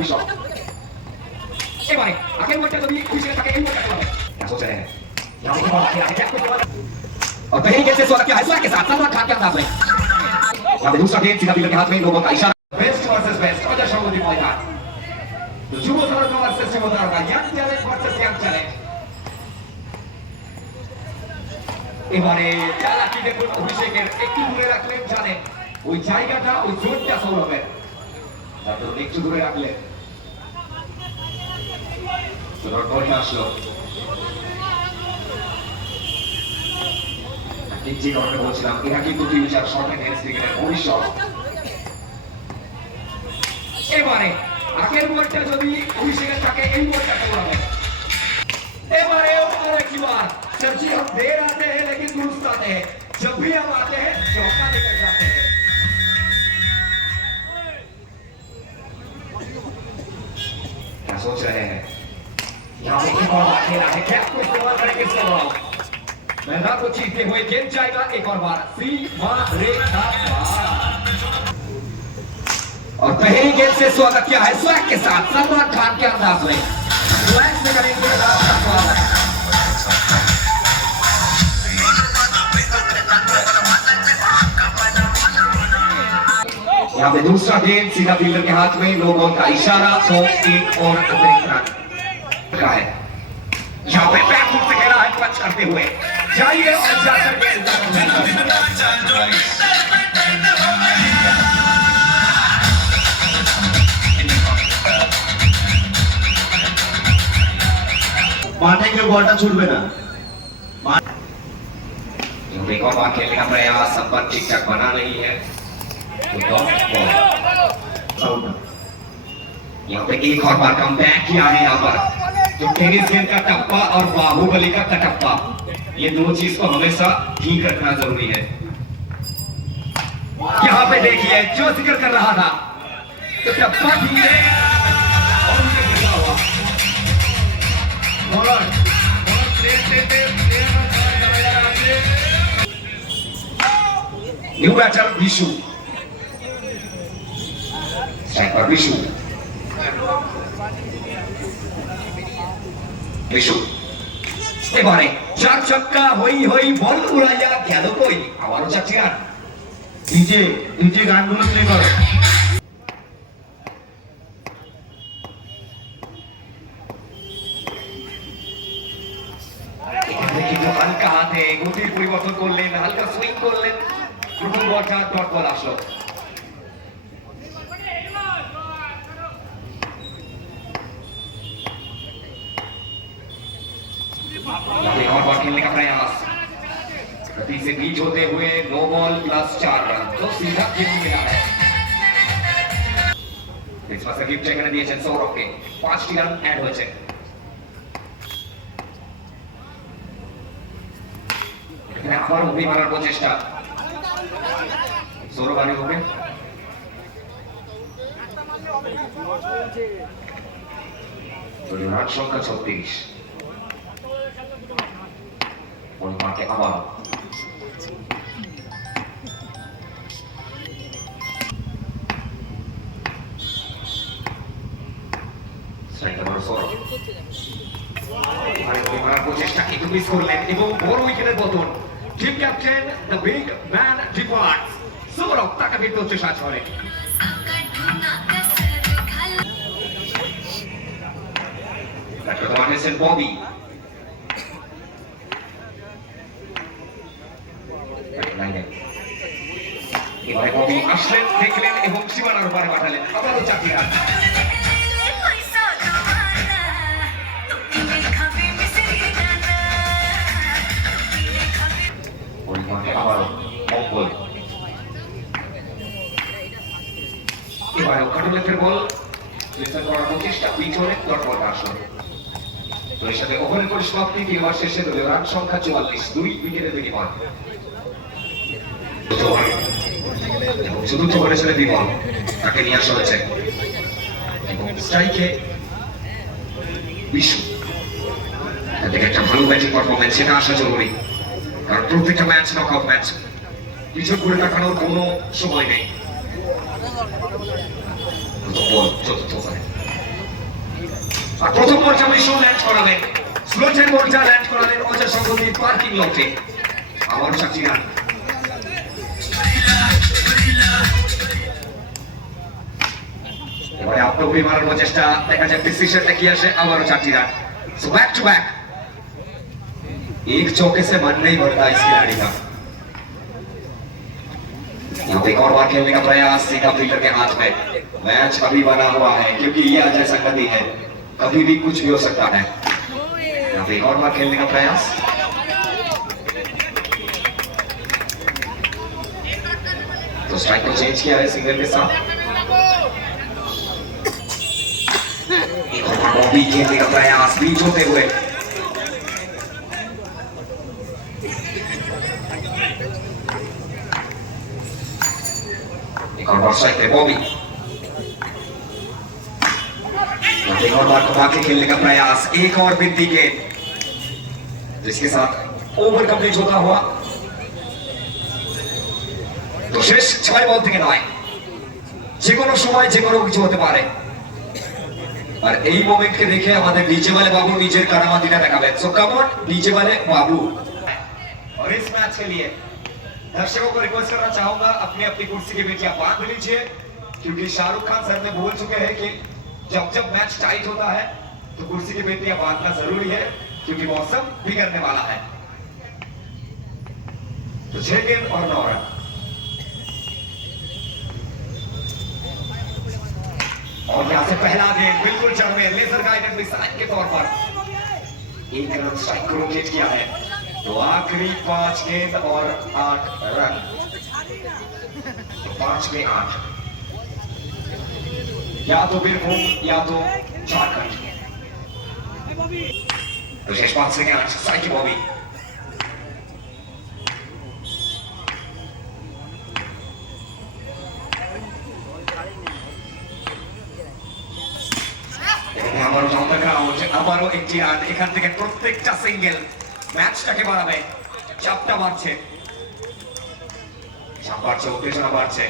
অভিষেক এবারে আগের বলটা যদি অভিষেকে থাকে এই বলটা করবে क्या सोच रहे हैं यहाँ पे बॉल खेला है क्या कुछ और पहले गेंद से स्वागत किया है स्वागत के साथ सलमान खान के अंदाज में यहाँ पे दूसरा गेंद सीधा फील्डर के हाथ में लोगों का इशारा बेस्ट वर्सेस बेस्ट अजय संगति ময়দান তো যুব তারকা ভার্সেস যুব তারকা young talent versus young talent এবারে খেলা কি দেখুন অভিষেকের একটু দূরে রাখলেন জানেন ওই জায়গাটা ওই জোনটা সৌরভের তারপর একটু দূরে রাখলেন এবার বলটা আসলো ঠিক যে কারণে বলছিলাম এরা কিন্তু ফিউচার শর্ট হ্যান্ড ক্রিকেটের ভবিষ্যৎ এবারে আগের বলটা যদি অভিষেকের থাকে এই বলটা কৌড়াবে एबारे और एक बार सब्जी हम देर आते हैं लेकिन दुरुस्त आते हैं जब भी हम आते हैं चौका लेकर जाते हैं कुछ इस्तेमाल करेंगे मैदान को हुए गेंद जाएगा एक और बार। और पहली गेंद से स्वागत किया है स्वैग के साथ, सलमान खान के अंदाज में। स्वैग से करेंगे स्वागत यहाँ पे दूसरा गेंद, सीधा फील्डर के हाथ में बॉल का इशारा तो एक और अतिरिक्त रन। का है? यहाँ पे बैक फुट से खेला है पंच करते हुए जाइए और जाकर के মাঠে কেউ বলটা ছুটবে না एक और बार खेलने का प्रयास संपर्क ठीक ठाक बना नहीं है तो डॉट बॉल আউট यहाँ पे एक और बार कम बैक किया है यहाँ पर जो टेनिस गेंद का टप्पा और बाहुबली का कटप्पा ये दो चीज़ को हमेशा ठीक रखना ज़रूरी है यहाँ पे देखिए जो ज़िक्र कर रहा था तो टप्पा ठीक है है न्यू बैटर विशु विशु এবারে চার ছক্কা হই হই বল উড়াইয়া গেল কই? আবারও চারটি রান। ডিজে ডিজে গানগুলো প্লে করো। হালকা হাতে গতির পরিবর্তন করলেন হালকা সুইং করলেন। প্রথম বলটা ডট বল আসলো। यहाँ और बॉल खेलने का प्रयास गति से बीच होते हुए नो बॉल प्लस चार रन तो सीधा गेम मिला है इस পাশে গিফট এখানে দিয়েছেন সৌরভকে পাঁচটি রান অ্যাড হয়েছে এখানে আবার উঠে মারার প্রচেষ্টা সৌরভ আগে হবে রান সংখ্যা ছত্রিশ ওই মাঠে আবার প্রচেষ্টা কিন্তু মিস করলেন এবং বড় উইকেটের পতন team captain the big man depart Sourav তাকে ফিরতে হচ্ছে সাজ করে ববি এবারে ববি আসলেন, দেখলেন এবং সীমানার উপরে পাঠালেন। আবারও মঙ্গল এবারে কাটুলের বল চেষ্টা করার প্রচেষ্টা, পিছনে বলটা আসলো। তো এর সাথে ওভারের পরিসমাপ্তি এবার শেষে দলীয় রান সংখ্যা চুয়াল্লিশ, দুই চতুর্থ ওভারে এবং চতুর্থ ওভারে ছেলে বিমল তাকে নিয়ে আসা হয়েছে একটা ভালো পারফরমেন্স সেটা জরুরি। কারণ প্রত্যেকটা ম্যাচ নক আউট ম্যাচ পিছন করে সময় নেই। বল আর প্রথম বলটা মিশন ল্যান্ড করাবেন স্লোটের বলটা ল্যান্ড করালেন অজয় সম্বন্ধী পার্কিং রান এবারে আত্মগ্রী মারার প্রচেষ্টা দেখা যাক ডিসিশনটা কি আসে আবারও চারটি run so back to back एक चौके से मन नहीं भरता इस खिलाड़ी का यहाँ पे एक और बार खेलने का प्रयास सीधा फील्डर के हाथ में मैच अभी बना हुआ है क्योंकि ये आज ऐसा कभी है कभी भी कुछ भी हो सकता है यहाँ पे एक और बार खेलने का प्रयास तो स्ट्राइक को चेंज किया है सिंगल के साथ बॉबी खेलने का प्रयास बीच होते हुए एक और बार स्ट्राइक पे बॉबी एक और बार कमा के खेलने का प्रयास एक और बिंदी गेंद जिसके साथ ओवर कंप्लीट होता हुआ তো শেষ ছয় বল থেকে নয় যে কোনো সময় যে কোনো কিছু হতে পারে আর এই মোমেন্টকে দেখে আমাদের নিচে वाले बाबू নিজের কারামাতিটা দেখাবেন সো কাম অন নিচে वाले बाबू और इस मैच के लिए दर्शकों को रिक्वेस्ट करना चाहूंगा अपनी अपनी कुर्सी की बेटियां बांध लीजिए क्योंकि शाहरुख खान सर ने बोल चुके हैं कि जब जब मैच टाइट होता है तो कुर्सी की बेटियां बांधना जरूरी है क्योंकि मौसम बिगड़ने वाला है तो छह गेंद और नौ रन यहाँ से पहला गेंद बिल्कुल चढ़ में लेजर गाइडेड मिसाइल के तौर पर। एक रन स्ट्राइक को रोकेट किया है। तो आखिरी पाँच गेंद और आठ रन। तो पाँच में आठ। या तो बीरभूम या तो झारखंड। विशेष शेष पाँच आठ साइकी बॉबी। এবং আবারও চমৎকার আউট আবারও একটি রান। এখান থেকে প্রত্যেকটা সিঙ্গেল ম্যাচটাকে বাড়াবে। চাপটা বাড়ছে। চাপ বাড়ছে, উত্তেজনা বাড়ছে।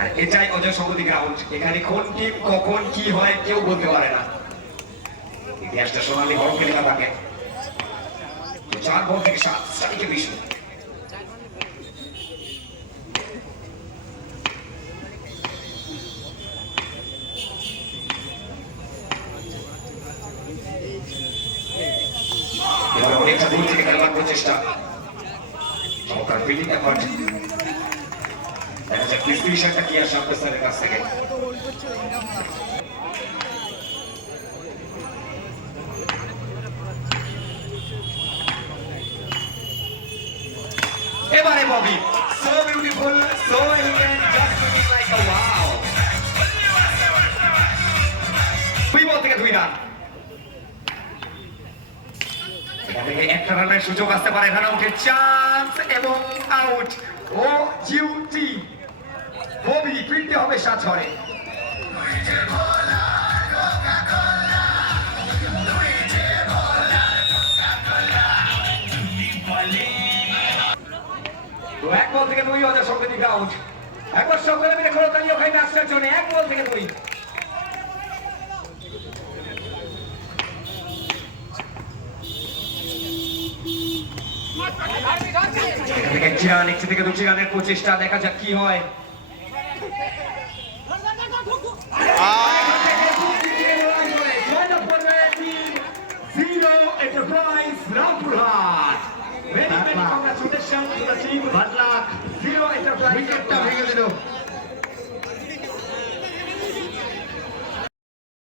আর এটাই অজয় সঙ্গতি গ্রাউন্ড এখানে কোন টিম কখন কি হয় কেউ বলতে পারে না। ইতিহাসটা সোনালি হরফে লেখা থাকে। চার বল থেকে সাত স্ট্রাইকে বিশু। এবার অনেকটা দূর থেকে খেলবার প্রচেষ্টা। চমৎকার ফিল্ডিং এফার্ট দেখা যাক ডিসক্রিপশনটা কি আসে এবারে ববি সো বিউটিফুল সো রানের সুযোগ আসতে পারে এখানে আউটের চান্স এবং আউট ও জিউটি ববি ফিরতে হবে ছড়ে এক বল থেকে দুই হাজার সঙ্গে দিকে আউট একবার সকলে মিলে খোলো তালি ওখানে ম্যাচটার জন্য। এক বল থেকে দুই। থেকে একটি থেকে দুটি রানের প্রচেষ্টা দেখা যাক কি হয়।